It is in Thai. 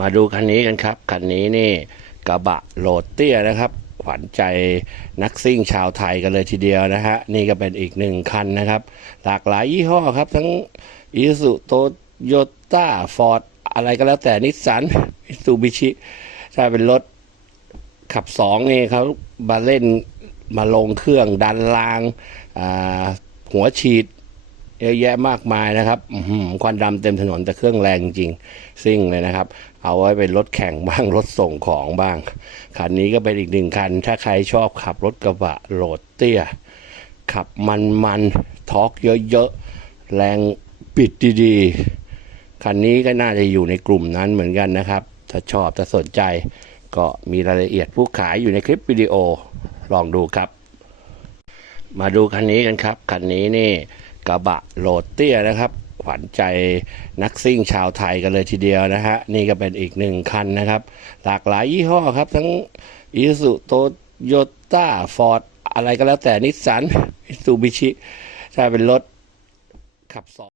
มาดูคันนี้กันครับ คันนี้นี่กระบะโหลดเตี้ยนะครับ ขวัญใจนักซิ่งชาวไทยกันเลยทีเดียวนะฮะ นี่ก็เป็นอีกหนึ่งคันนะครับ หลากหลายยี่ห้อครับ ทั้งอีสุโตโยต้าฟอร์ดอะไรก็แล้วแต่นิสสันมิซูบิชิถ้าเป็นรถขับสองนี่เขามาเล่นมาลงเครื่องดันราง หัวฉีด เยอะแยะมากมายนะครับควันดำเต็มถนนแต่เครื่องแรงจริงซิ่งเลยนะครับ เอาไว้เป็นรถแข่งบ้างรถส่งของบ้าง คันนี้ก็เป็นอีกหนึ่งคัน ถ้าใครชอบขับรถกระบะโหลดเตี้ย ขับมันๆทอกเยอะๆ แรงปิดดีๆ คันนี้ก็น่าจะอยู่ในกลุ่มนั้นเหมือนกันนะครับ ถ้าชอบถ้าสนใจก็มีรายละเอียดผู้ขายอยู่ในคลิปวิดีโอลองดูครับ มาดูคันนี้กันครับ คันนี้นี่ กระบะโหลดเตี้ยนะครับ ขวัญใจนักซิ่งชาวไทยกันเลยทีเดียวนะฮะ นี่ก็เป็นอีกหนึ่งคันนะครับ หลากหลายยี่ห้อครับ ทั้งอิสุโตโยต้าฟอร์ดอะไรก็แล้วแต่นิสสันมิซูบิชิ ถ้าเป็นรถขับสอง